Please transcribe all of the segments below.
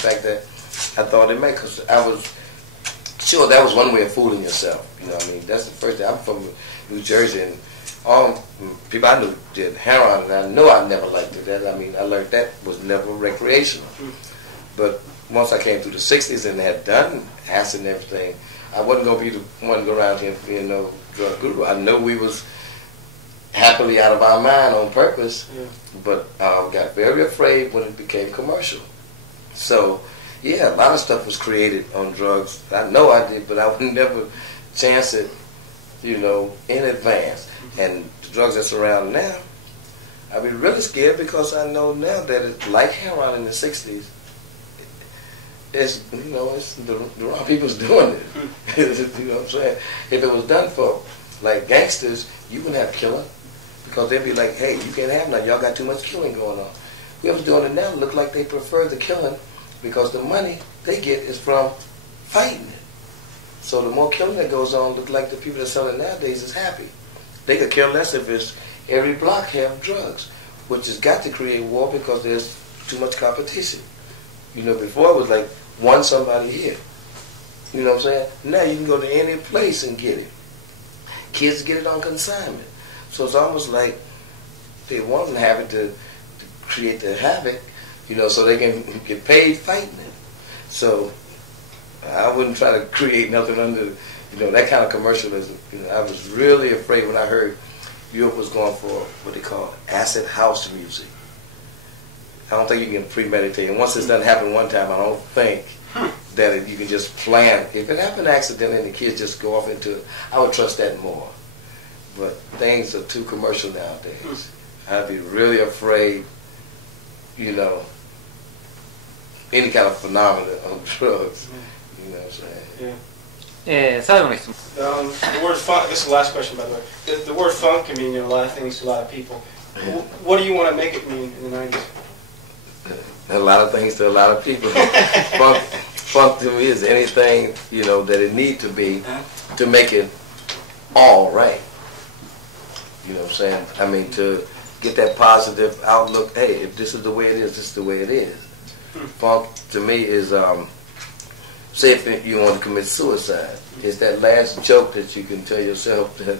fact that I thought it made, because I was sure that was one way of fooling yourself. You know what I mean? That's the first thing. I'm from New Jersey, and all people I knew did heroin, and I know I never liked it. That, I mean, I learned that was never recreational. But once I came through the 60s and had done acid and everything, I wasn't going to be the one to go around here being no drug guru. I know we was happily out of our mind on purpose, but got very afraid when it became commercial. So, yeah, a lot of stuff was created on drugs. I know I did, but I would never chance it, you know, in advance. And the drugs that's around now, I'd be really scared because I know now that it's like heroin in the 60s. It's, you know, it's the wrong people's doing it. You know what I'm saying? If it was done for, like, gangsters, you wouldn't have killing. Because they'd be like, hey, you can't have none. Y'all got too much killing going on. Whoever's doing it now look like they prefer the killing because the money they get is from fighting it. So the more killing that goes on, look like the people that sell it nowadays is happy. They could care less if it's every block have drugs, which has got to create war because there's too much competition. You know, before it was like one somebody here. You know what I'm saying? Now you can go to any place and get it. Kids get it on consignment. So it's almost like they want to have it to create the havoc, you know, so they can get paid fighting it. So I wouldn't try to create nothing under, you know, that kind of commercialism. You know, I was really afraid when I heard Europe was going for what they call acid house music. I don't think you can premeditate. And once it's done happen one time, I don't think that you can just plan. If it happened accidentally and the kids just go off into it, I would trust that more. But things are too commercial nowadays. I'd be really afraid, you know, any kind of phenomena of drugs. You know what I'm saying? Yeah. 最後の質問。The word funk, this is the last question by the way. The word funk can mean, you know, a lot of things to a lot of people. What do you want to make it mean in the 90s? A lot of things to a lot of people. Funk to me is anything, you know, that it need to be to make it all right. You know what I'm saying? I mean, to get that positive outlook, hey, if this is the way it is, this is the way it is. Funk to me is, say if you want to commit suicide, it's that last joke that you can tell yourself that,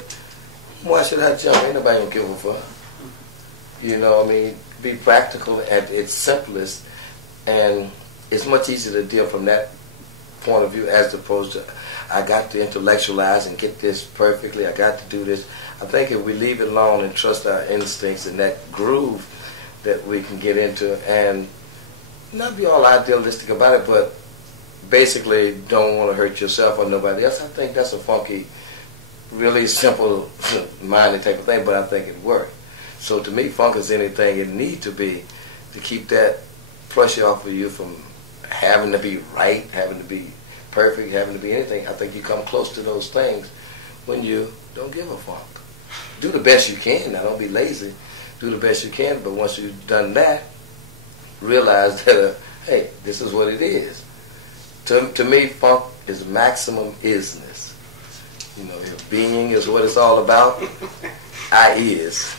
why should I jump? Ain't nobody gonna give a fuck. You know what I mean? Be practical at its simplest, and it's much easier to deal from that point of view as opposed to, I got to intellectualize and get this perfectly, I got to do this. I think if we leave it alone and trust our instincts and that groove that we can get into and not be all idealistic about it, but basically don't want to hurt yourself or nobody else, I think that's a funky, really simple minded type of thing, but I think it works. So to me, funk is anything it needs to be to keep that pressure off of you from having to be right, having to be perfect, having to be anything. I think you come close to those things when you don't give a fuck. Do the best you can. Now, don't be lazy. Do the best you can, but once you've done that, realize that, hey, this is what it is. To me, funk is maximum isness. You know, if being is what it's all about, I is.